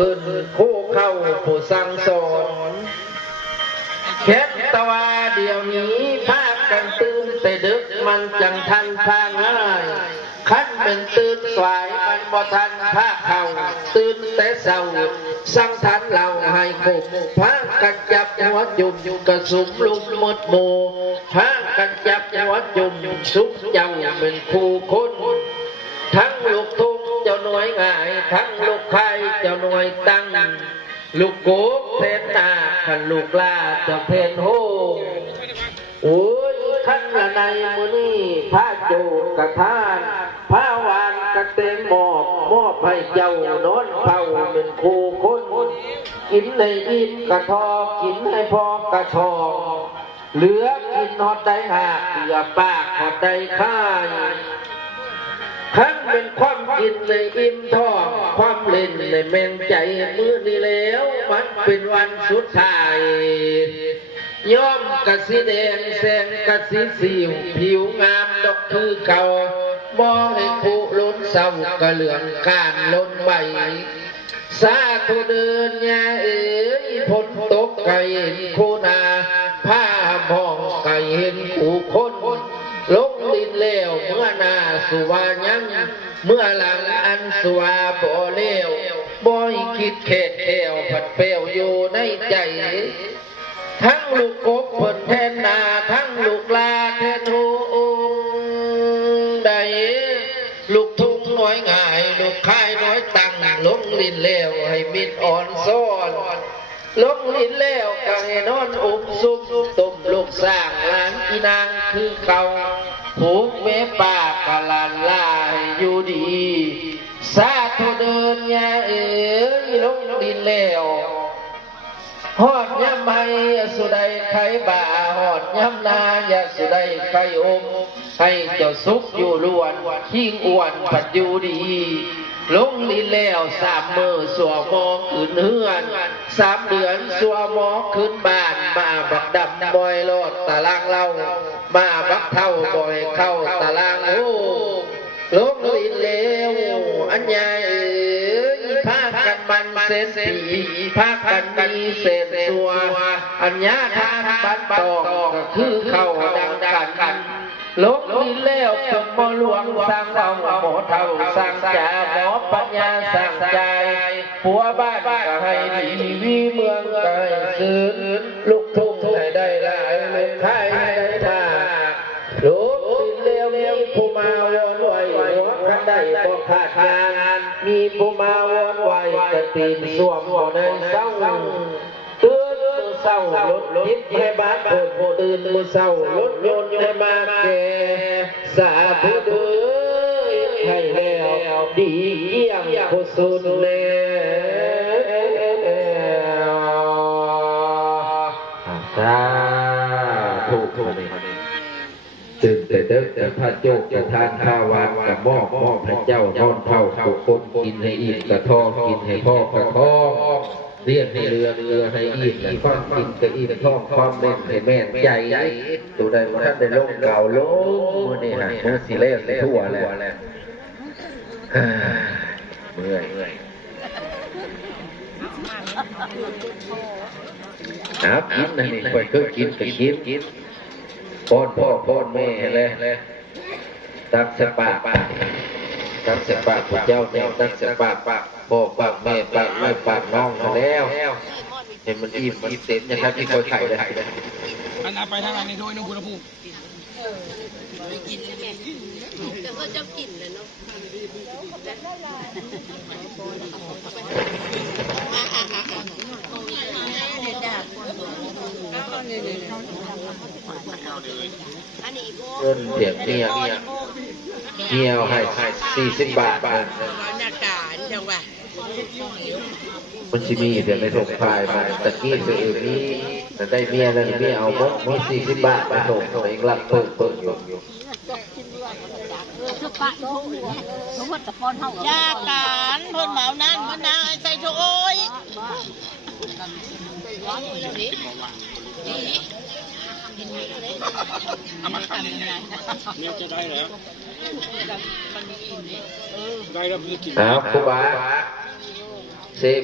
ขึ้นคู่เข้าผู้สั่งสอนเข็ดตะวาเดี๋ยวนี้ภาคกันตื่นแต่ดึกมันจังทันทางง่ายขั้นเป็นตื่นสายมันบ่ทันภาคเขาตื่นแต่เศร้าสังทันเราให้คุกพากันจับหัวจุ่มกระสุมลุมหมดโมพากันจับหัวจุ่มสุกเจ้าเป็นผู้คนทั้งลูกทุ เจ้าหน่วยง่ายทั้งลูกไข่เจ้าหน่วยตั้ง ลูกโกบเพนนาขันลูกลาเจะเพนโฮโอ้ยขันละในมือนี่ผ้าโจกกระทานผ้าวานกระเต็มหมอบมอบให้เจ้านอนเฝ้าเป็นครูคนกินในอิ่มกระทอกินให้พอกระทอเหลือกินหอดได้หากเหลือปากหอดได้ข้าย ขั้นเป็นความกินในอิ่มท้องความเล่นในแมงใจมือนี้แล้ว มันเป็นวันสุดท้ายย้อมกะสีแดงแสงกะสีสิวผิวงามดอกคือเก่ามองให้ผู้ล้นเศร้ากะเหลืองการล้นใบสาธุเดินยาเอ๋ยพนตกไก่เห็นคูนาผ้ามองไก่เห็นผู้คนลงดินแล้วเมื่อนา สุวายัง เมื่อหลังอันสวาบ่เลวบ่อยคิดเขตแอวผัดเปลวอยู่ในใจ ทั้งลูกกบเพิ่นแทนนาทั้งลูกลาแทนหูได้ลูกทุ่งน้อยง่าย ลูกค่ายน้อยตังลงลินแล้วให้มิดอ่อนซ้อนลงลิ้นแล้วก็ให้นอนอุบซุบตุ่มลูกสร้างหลานอีนางคือเก่าผูก กะลานลายอยู่ดี สาธุเดินยาเอ๋ยลงดินแล้วหอดย้ำให้สุดใดไข่บ่าหอดย้ำนาอย่าสุดใดไข่อมให้เจ้าสุกอยู่ล้วนขิงอ้วนปัดอยู่ดีลงลินแล้วสามมือสัวมองขึ้นเฮือนสามเดือนสัวมอขึ้นบ้าน มาบักดำบอยรอดตารางเล่ามาบักเท่า งลินแล้วอันใหญ่เอ๋ยพากันมันเส้นสีพากันมีเศษสัวอัญญาทานบันตอกก็คือเข้าดังกันลกดินแล้วเป็นหมหลวงสร้างเอาหมอเท่าสร้างจาหมอปัญญาสร้างใจผัวบ้านก็ให้ดีวีเมืองก็ให้ซื้อลูกทุ่งให้ได้หลายลูกค่าย วอนไหวกระตีนสวมบ่ในเศร้าตื่นมือเศร้ารถยิบให้บานเปิดตื่นมือเศร้ารถยนต์ให้มาแก่สาธุเด้อให้แล้วดีเยี่ยมผู้สุดแล้วสาธุ ตื่นแต่เด็กแต่พระโจกจะทานข้าววานกับหม้อหม้อพระเจ้านอนเท่าทุกคนกินให้อิ่มกระทองกินให้พ่อกระทองเรียกให้เรือเรือให้อิ่มและความกินก็อิ่มท้องความเล่นให้แม่นใจตัวใดว่าท่านได้ลงเก่าลงมือนี่ฮะมือสิเล่สิทั่วแล้วเฮ้ยเมื่อยครับกินนะนี่ค่อยเคยกินก็กิน กินป้อนพ่อป้อนแม่เลยตักสปากตักสปากพระเจ้าเนี่ยตักสปากพ่อปากแม่ปากไม่ปากน้องมาแล้วเห็นมันอิ่มมันเต็มนะครับที่คอยไข่เลยอันเอาไปทางไหนในโดยนุ่งคุณภูมิแต่ก็จะกินเลยเนาะอันนี้โบ เงินเสียงเมียเมียเมียเอาให้สี่สิบบาทนะหน้าการจังวะมันจะมีเดี๋ยวในส่งพายมาตะกี้ตัวเองนี้แต่ได้เมียแล้วเมียเอาหมดมีสี่สิบบาทมาส่งตัวเองรับเพิ่มเพิ่มอยู่ยาการเพิ่นเหมานั่นเพิ่นนางไอ้ใส่โชย เอามาทำยังไงเนี่ยจะได้เหรอได้แล้วพี่กินครับครูบาเสก